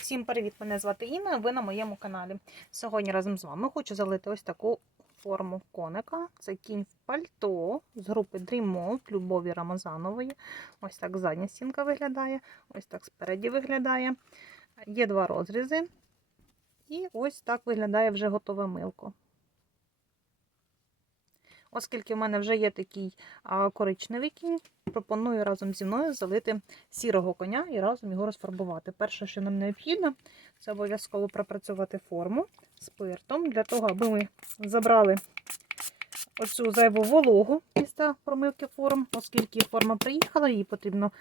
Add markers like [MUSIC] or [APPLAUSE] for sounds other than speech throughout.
Всім привіт! Мене звати Інна. Ви на моєму каналі. Сьогодні разом з вами хочу залити ось таку форму коника. Це кінь в пальто з групи Dream Mold Любові Рамазанової. Ось так задня стінка виглядає, ось так спереді виглядає. Є два розрізи. І ось так виглядає вже готове милко. Оскільки в мене вже є такий коричневий кінь, пропоную разом зі мною залити сірого коня і разом його розфарбувати. Перше, що нам необхідно, це обов'язково пропрацювати форму спиртом, для того, аби ми забрали оцю зайву вологу після промивки форм, оскільки форма приїхала, її потрібно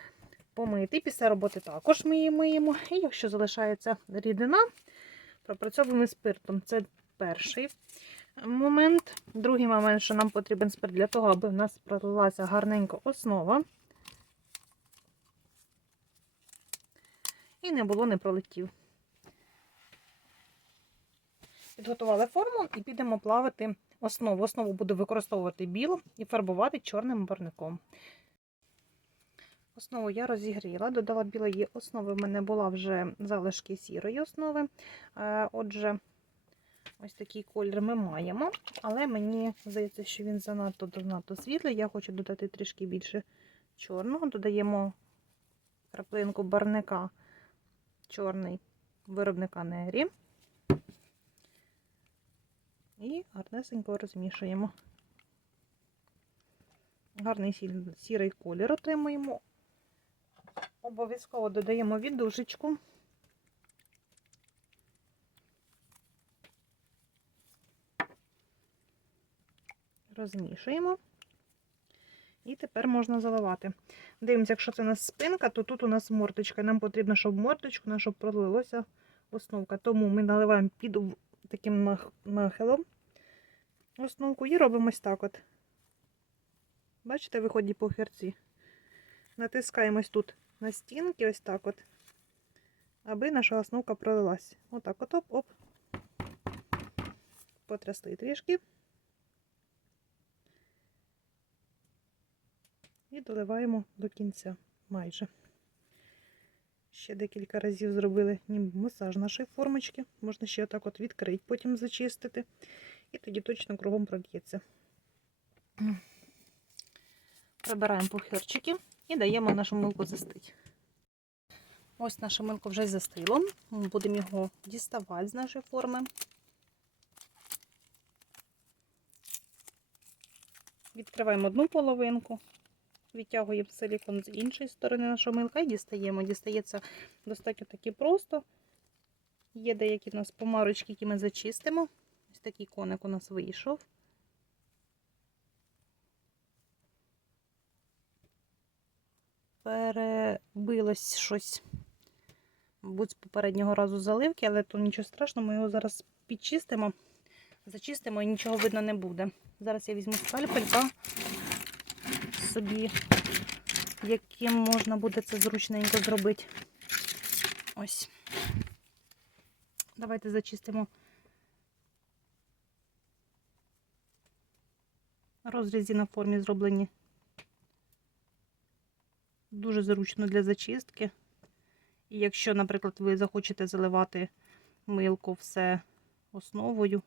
помити. Після роботи також ми її миємо. І якщо залишається рідина, пропрацьовуємо спиртом. Це перший момент. Другий момент, що нам потрібен спирт для того, аби в нас пролилася гарненько основа. І не було непролиттів. Підготували форму і підемо плавати основу. Основу буду використовувати білу і фарбувати чорним барником. Основу я розігріла, додала білої основи, в мене була вже залишки сірої основи. Е, Отже, ось такий колір ми маємо, але мені здається, що він занадто занадто світлий. Я хочу додати трішки більше чорного. Додаємо краплинку барника чорний виробника Нері. І гарнесенько розмішуємо. Гарний сірий колір отримуємо. Обов'язково додаємо віддушечку. Розмішуємо. І тепер можна заливати. Дивимося, якщо це у нас спинка, то тут у нас морточка. Нам потрібно, щоб морточку, нашу пролилося основка. Тому ми наливаємо під таким нах- нахилом основку і робимо ось так от. Бачите, виходить по херці. Натискаємось тут на стінки, ось так от, аби наша основка пролилась. Отак от оп-оп. Потрясли трішки. І доливаємо до кінця майже. Ще декілька разів зробили масаж нашої формочки. Можна ще отак от відкрити, потім зачистити. І тоді точно кругом прольється. Прибираємо пухирчики і даємо нашу милку застити. Ось наше милко вже застило. Ми будемо його діставати з нашої форми. Відкриваємо одну половинку, відтягуємо силікон з іншої сторони нашого милка і дістаємо. Дістається достатньо таки просто. Є деякі у нас помарочки, які ми зачистимо. Ось такий коник у нас вийшов. Перебилось щось, мабуть, з попереднього разу заливки, але то нічого страшного, ми його зараз підчистимо, зачистимо і нічого видно не буде. Зараз я візьму скальпелька собі, яким можна буде це зручненько зробити. Ось. Давайте зачистимо розрізі на формі зроблені. Дуже зручно для зачистки. І якщо, наприклад, ви захочете заливати милко все основою,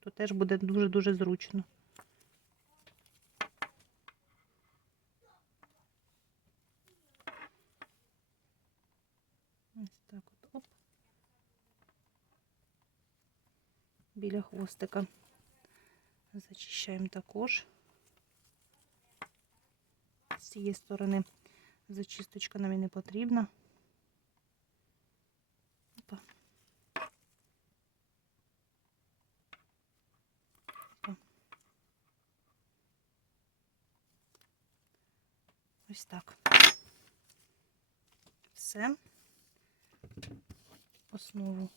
то теж буде дуже-дуже зручно. Ось так от. Оп. Біля хвостика. Зачищаємо також. З цієї сторони зачисточка нам і не потрібна. Опа. Опа. Ось так. Все. Основу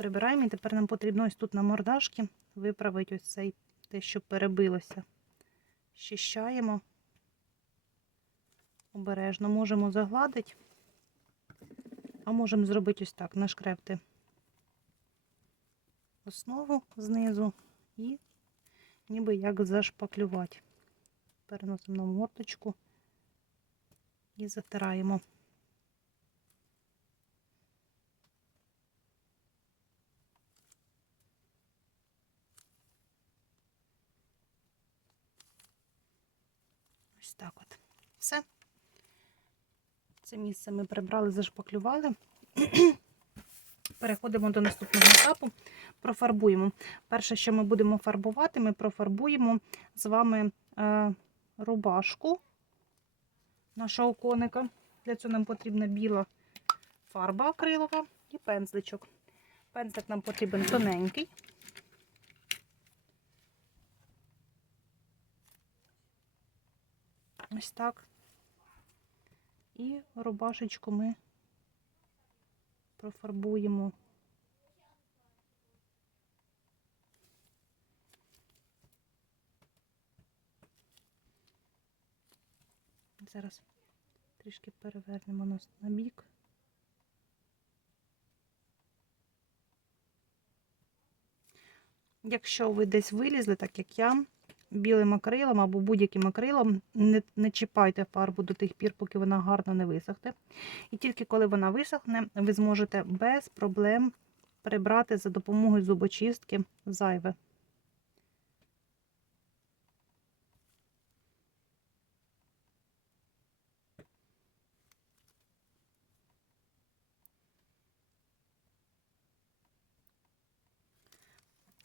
прибираємо. І тепер нам потрібно ось тут на мордашки виправити ось цей те, що перебилося. Щищаємо. Обережно можемо загладити, а можемо зробити ось так, нашкрепти основу знизу і ніби як зашпаклювати. Переносимо на морточку і затираємо. Ось так от. Все. Це місце ми прибрали, зашпаклювали. [CLEARS THROAT] Переходимо до наступного етапу. Профарбуємо. Перше, що ми будемо фарбувати, ми профарбуємо з вами е, рубашку нашого коника. Для цього нам потрібна біла фарба акрилова і пензличок. Пензлик нам потрібен тоненький. Ось так. І рубашечку ми профарбуємо. Зараз трішки перевернемо нас на бік. Якщо ви десь вилізли, так як я, білим акрилом або будь-яким акрилом, не, не чіпайте фарбу до тих пір, поки вона гарно не висохне. І тільки коли вона висохне, ви зможете без проблем прибрати за допомогою зубочистки зайве.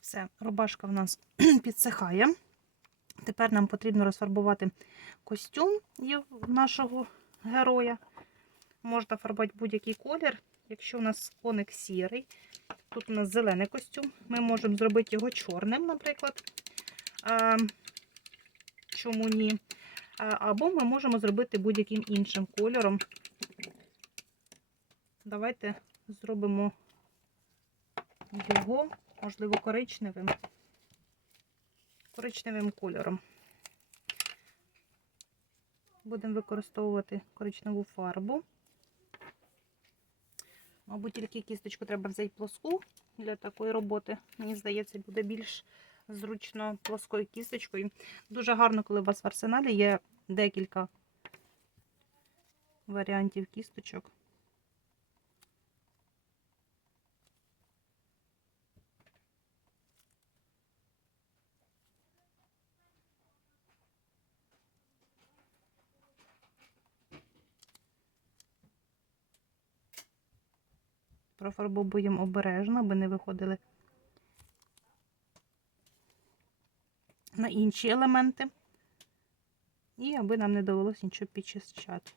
Все, рубашка в нас [CLEARS THROAT] підсихає. Тепер нам потрібно розфарбувати костюм нашого героя. Можна фарбувати будь-який колір. Якщо у нас коник сірий, тут у нас зелений костюм, ми можемо зробити його чорним, наприклад. Чому ні? Або ми можемо зробити будь-яким іншим кольором. Давайте зробимо його, можливо, коричневим коричневим кольором. Будемо використовувати коричневу фарбу. Мабуть, тільки кісточку треба взяти плоску для такої роботи. Мені здається, буде більш зручно плоскою кісточкою. Дуже гарно, коли у вас в арсеналі є декілька варіантів кісточок. Профарбовуємо обережно, аби не виходили на інші елементи. І аби нам не довелося нічого підчищати.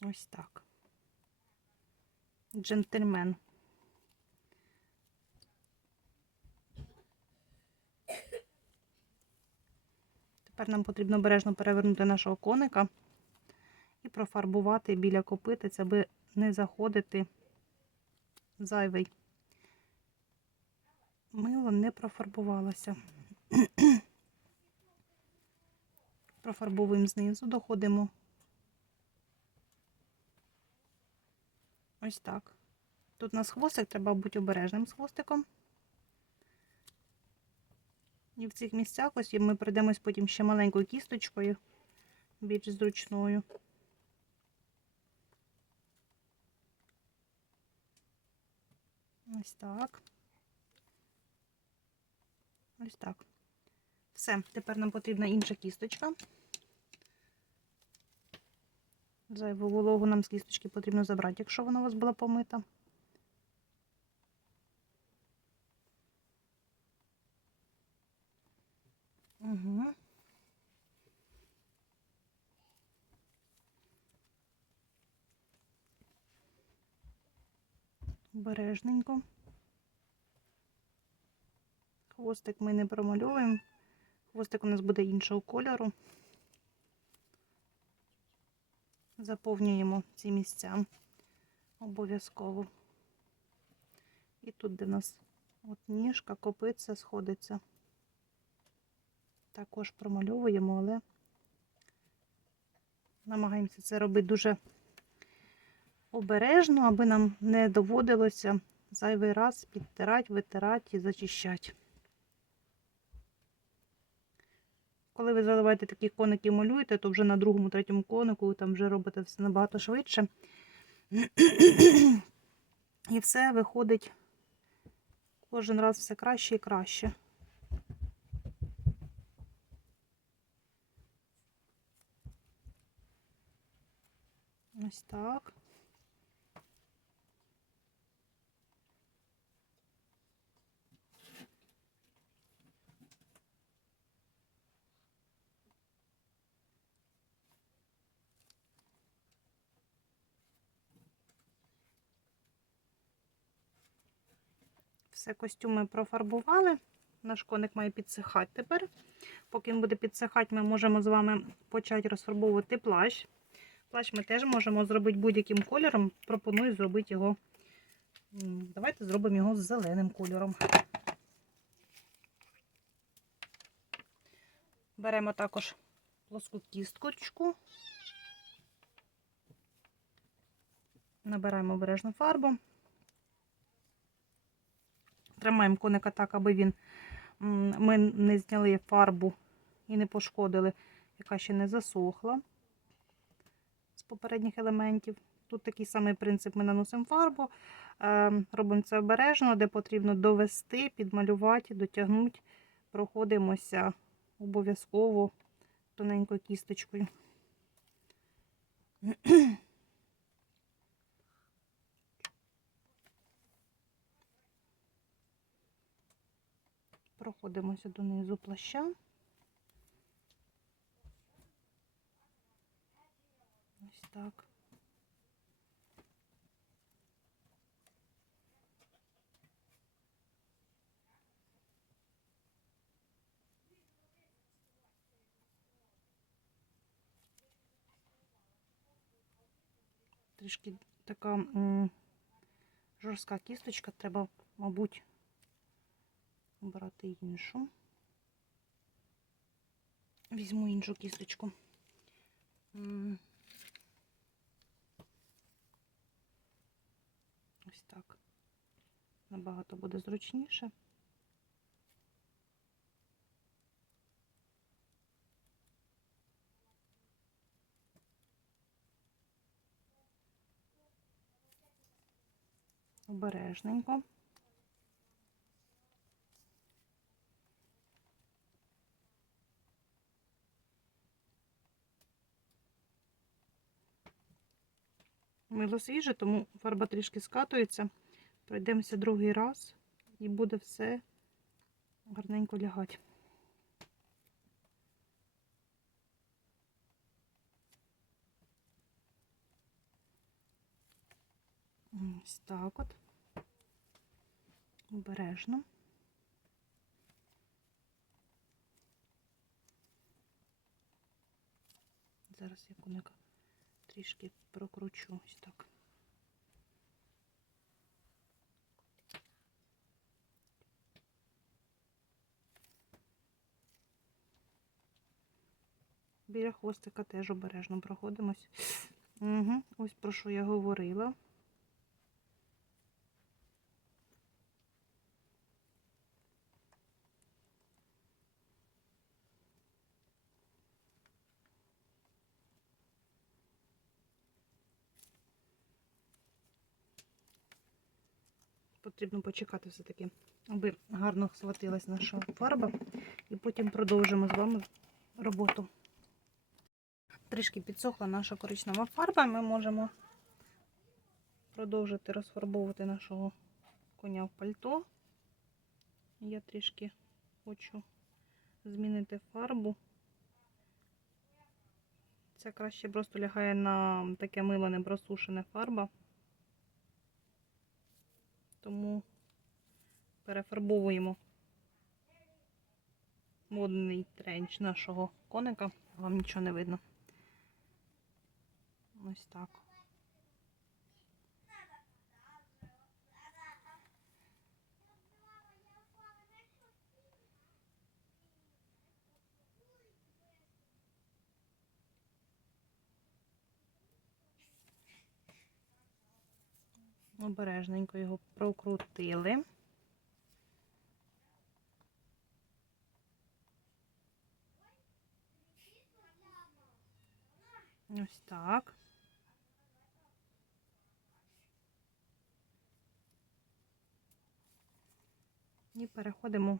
Ось так джентльмен. Тепер нам потрібно обережно перевернути нашого коника і профарбувати біля копитиць, аби не заходити зайвий. Мило не профарбувалося. [CLEARS THROAT] Профарбовуємо знизу, доходимо Ось так. Тут у нас хвостик, треба бути обережним з хвостиком. І в цих місцях ось ми пройдемось потім ще маленькою кісточкою, більш зручною. Ось так. Ось так. Все, тепер нам потрібна інша кісточка. Зайву вологу нам з кісточки потрібно забрати, якщо вона у вас була помита. Угу. Обережненько. Хвостик ми не промальовуємо. Хвостик у нас буде іншого кольору заповнюємо ці місця обов'язково. І тут, де в нас от ніжка, копиця сходиться, також промальовуємо, але намагаємося це робити дуже обережно, аби нам не доводилося зайвий раз підтирати, витирати і зачищати. Коли ви заливаєте такі коники, малюєте, то вже на другому, третьому конику там вже робите все набагато швидше. І все виходить кожен раз все краще і краще. Ось так. Все, костюми профарбували. Наш коник має підсихати тепер. Поки він буде підсихати, ми можемо з вами почати розфарбовувати плащ. Плащ ми теж можемо зробити будь-яким кольором. Пропоную зробити його. Давайте зробимо його з зеленим кольором. Беремо також плоску кісточку. Набираємо обережну фарбу. Тримаємо коника так, аби він ми не зняли фарбу і не пошкодили, яка ще не засохла з попередніх елементів. Тут такий самий принцип: ми наносимо фарбу, е, робимо це обережно, де потрібно довести, підмалювати, дотягнути, проходимося обов'язково тоненькою кісточкою. Проходимося донизу плаща. Ось так. Трішки така жорстка кісточка, треба, мабуть, брати іншу. Візьму іншу кісточку. Ось так. Набагато буде зручніше. Обережненько. Мило свіже, тому фарба трішки скатується. Пройдемося другий раз і буде все гарненько лягати. Ось так от. Обережно. Зараз я коника трішки прокручу ось так. Біля хвостика теж обережно проходимось. Угу. Ось про що я говорила. Потрібно почекати все-таки, аби гарно схватилась наша фарба. І потім продовжимо з вами роботу. Трішки підсохла наша коричнева фарба. Ми можемо продовжити розфарбовувати нашого коня в пальто. Я трішки хочу змінити фарбу. Це краще просто лягає на таке мило не фарба. Тому перефарбовуємо модний тренч нашого коника. Вам нічого не видно. Ось так. обережненько його прокрутили. Ось так. І переходимо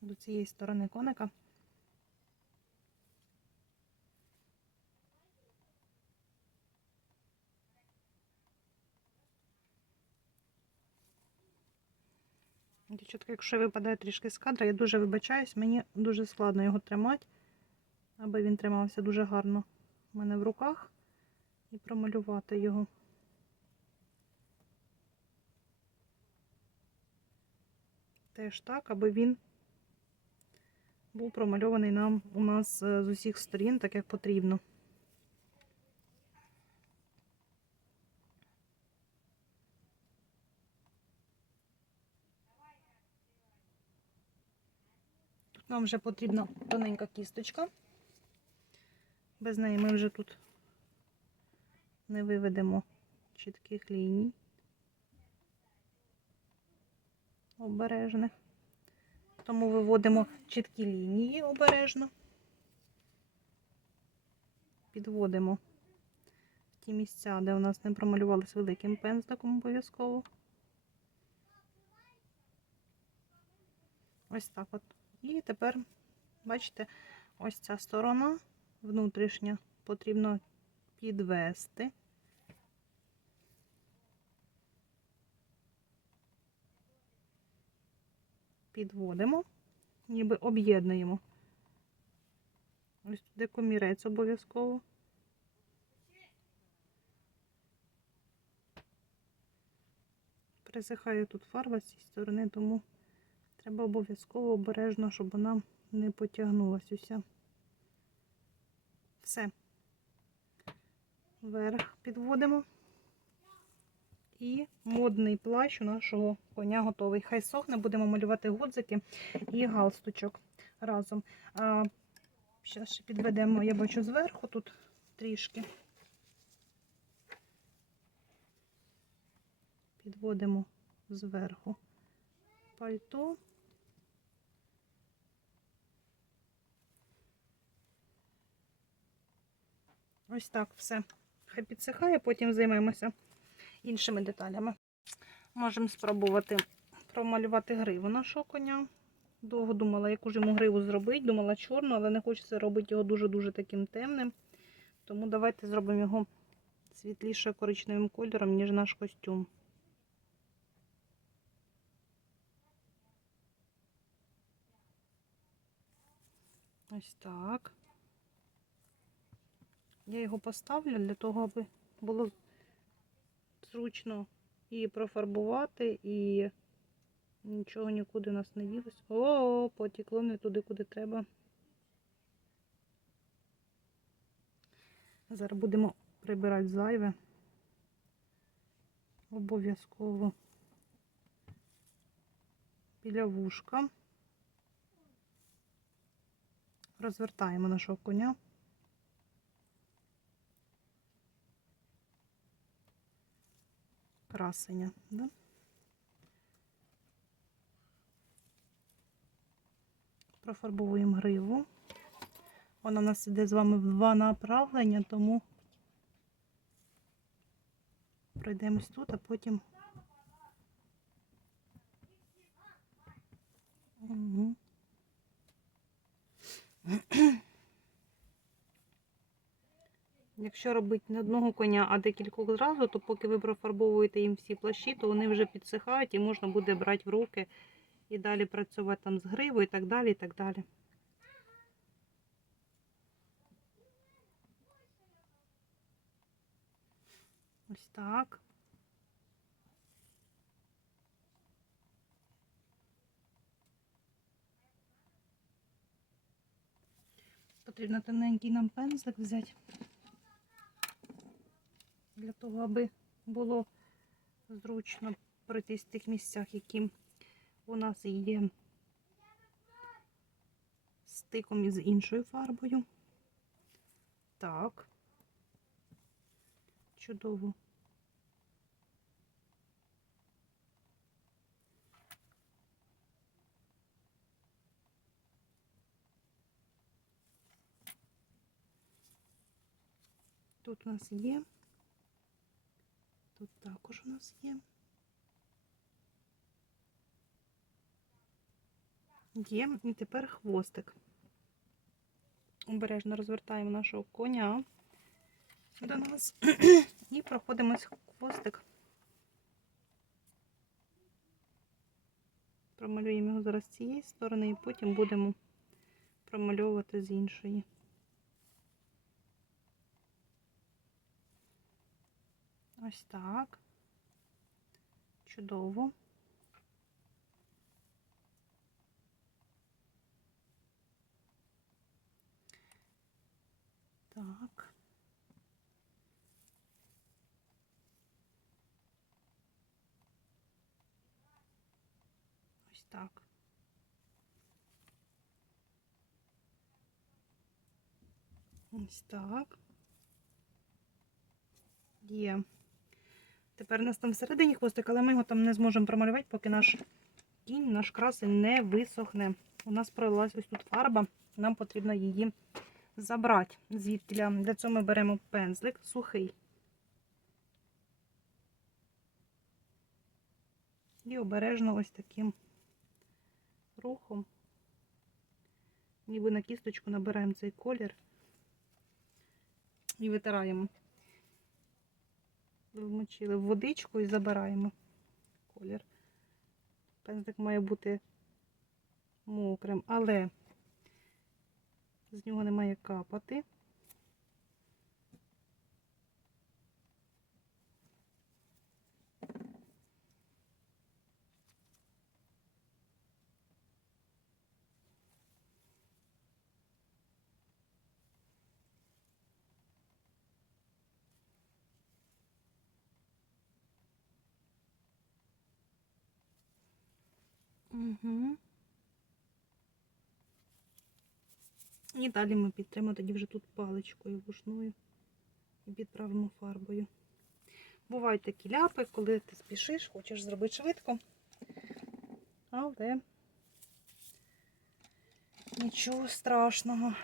до цієї сторони коника. Дівчатка, якщо випадає трішки з кадра, я дуже вибачаюсь, мені дуже складно його тримати, аби він тримався дуже гарно у мене в руках і промалювати його. Теж так, аби він був промальований нам у нас е, з усіх сторін, так як потрібно. Нам вже потрібна тоненька кісточка. Без неї ми вже тут не виведемо чітких ліній. Обережних. Тому виводимо чіткі лінії обережно. Підводимо в ті місця, де у нас не промалювалися великим пензликом обов'язково. Ось так от. І тепер, бачите, ось ця сторона внутрішня потрібно підвести. Підводимо, ніби об'єднуємо. Ось туди комірець обов'язково. Присихає тут фарба з цієї сторони, тому треба обов'язково обережно, щоб вона не потягнулась уся. Все. Вверх підводимо. І модний плащ у нашого коня готовий. Хай сохне, будемо малювати гудзики і галстучок разом. А, Зараз ще підведемо, я бачу зверху тут трішки. Підводимо зверху пальто. Ось так все. Хай підсихає, потім займемося іншими деталями. Можемо спробувати промалювати гриву нашого коня. Довго думала, яку ж йому гриву зробити. Думала чорну, але не хочеться робити його дуже-дуже таким темним. Тому давайте зробимо його світліше коричневим кольором, ніж наш костюм. Ось так. Я його поставлю для того, аби було зручно і профарбувати, і нічого нікуди нас не ділось. О, потікло не туди, куди треба. Зараз будемо прибирати зайве. Обов'язково біля вушка. Розвертаємо нашого коня. Красення. Да? Профарбовуємо гриву. Вона у нас іде з вами в два направлення, тому пройдемось тут, а потім. Угу. Якщо робити не одного коня, а декількох зразу, то поки ви профарбовуєте їм всі плащі, то вони вже підсихають і можна буде брати в руки і далі працювати там з гривою і так далі. і так далі. Ось так. Потрібно тоненький нам пензлик взяти для того, аби було зручно пройтись в тих місцях, які у нас є стиком із іншою фарбою. Так, чудово. Тут у нас є. Тут також у нас є. Є. І тепер хвостик. Обережно розвертаємо нашого коня до нас і проходимось хвостик. Промалюємо його зараз з цієї сторони і потім будемо промальовувати з іншої. Ось так. Чудово. Так. Ось так. Ось так. Є. Тепер у нас там всередині хвостик, але ми його там не зможемо промалювати, поки наш кінь, наш красень не висохне. У нас пролилась ось тут фарба, нам потрібно її забрати звідтіля. Для цього ми беремо пензлик сухий. І обережно ось таким рухом, ніби на кісточку набираємо цей колір і витираємо. Вмочили в водичку і забираємо колір. Пензлик має бути мокрим, але з нього немає капати. Угу. І далі ми підтримаємо тоді вже тут паличкою вушною і підправимо фарбою. Бувають такі ляпи, коли ти спішиш, хочеш зробити швидко, але нічого страшного.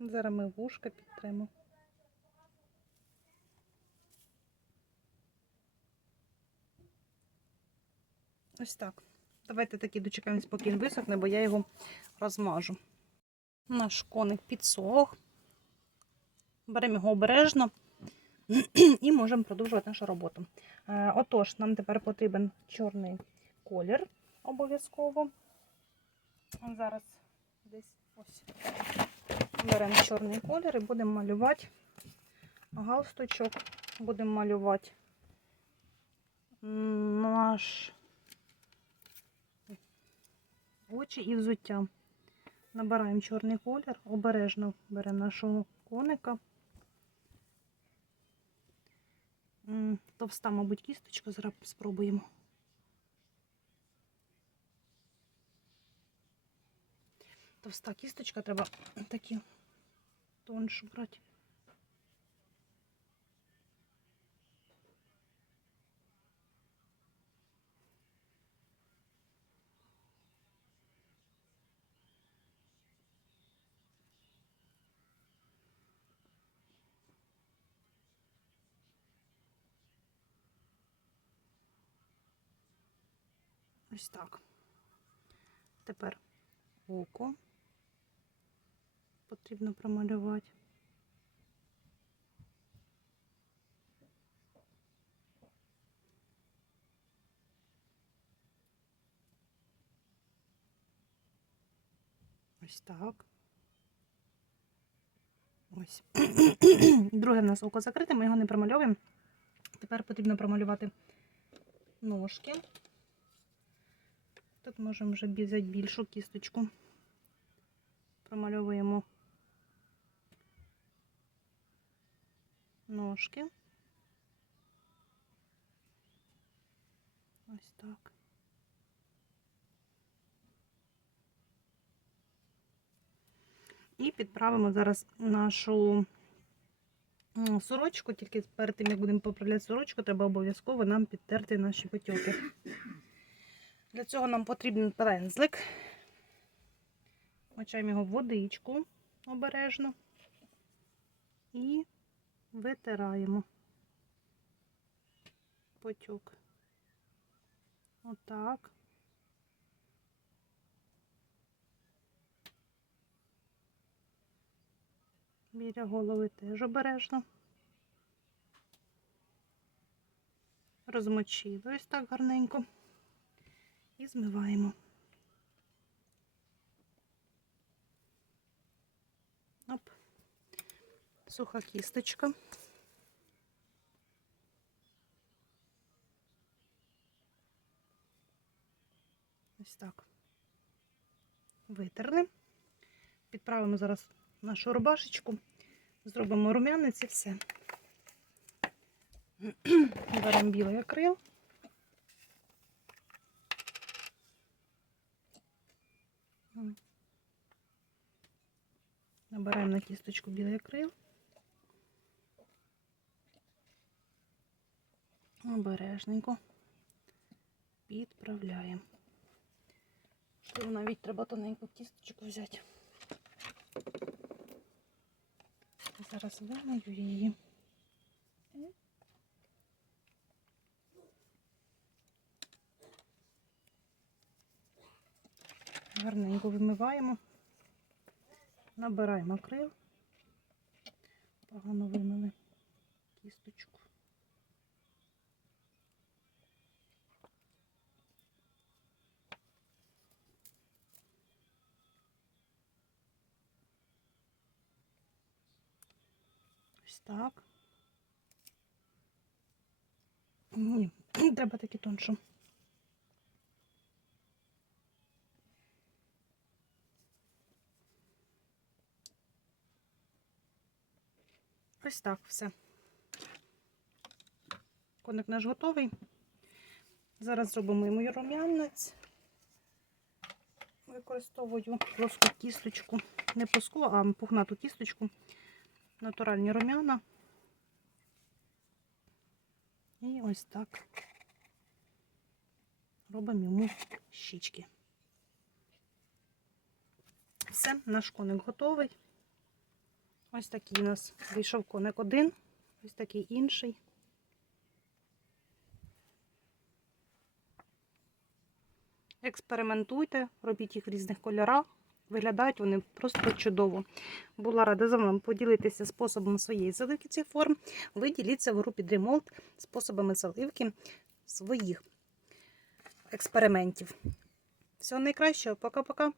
Зараз ми вушка підтримаємо. Ось так. Давайте таки дочекаємось, поки він висохне, бо я його розмажу. Наш коник підсох. Беремо його обережно [CLEARS THROAT] і можемо продовжувати нашу роботу. Е, Отож, нам тепер потрібен чорний колір обов'язково. Зараз десь ось беремо чорний колір і будемо малювати галстучок, будемо малювати наш очі і взуття. Набираємо чорний колір, обережно беремо нашого коника. Товста, мабуть, кісточка, зараз спробуємо. Товста кісточка, треба такі тоншу брати. Ось так. Тепер око потрібно промалювати. Ось так. Ось. [CLEARS THROAT] Друге в нас око закрите, ми його не промальовуємо. Тепер потрібно промалювати ножки. Тут можемо вже взяти більшу кісточку. Промальовуємо ножки. Ось так. І підправимо зараз нашу сорочку, тільки перед тим, як будемо поправляти сорочку, треба обов'язково нам підтерти наші потьоки. Для цього нам потрібен пензлик. Мочаємо його в водичку обережно і витираємо потьок. Отак. Біля голови теж обережно. Розмочили ось так гарненько. І змиваємо. Суха кісточка. Ось так. Витерли. Підправимо зараз нашу рубашечку. Зробимо рум'янець і все. [CLEARS THROAT] Беремо білий акрил. Набираємо на кісточку білий акрил. Обережненько підправляємо. Можливо, навіть треба тоненьку кісточку взяти. Зараз вимою її. Гарненько вимиваємо, набираємо акрил, погано вимили кісточку. Ось так. Ні, [CLEARS THROAT] треба таки тонше. Ось так все. Коник наш готовий. Зараз зробимо йому рум'янець. Використовую плоску кісточку. Не плоску, а пухнату кісточку. Натуральні рум'яна. І ось так робимо йому щічки. Все, наш коник готовий. Ось такий у нас вийшов коник один, ось такий інший. Експериментуйте, робіть їх в різних кольорах. Виглядають вони просто чудово. Була рада з вами поділитися способом своєї заливки цих форм. Ви діліться в групі Dreamold способами заливки своїх експериментів. Всього найкращого, пока-пока!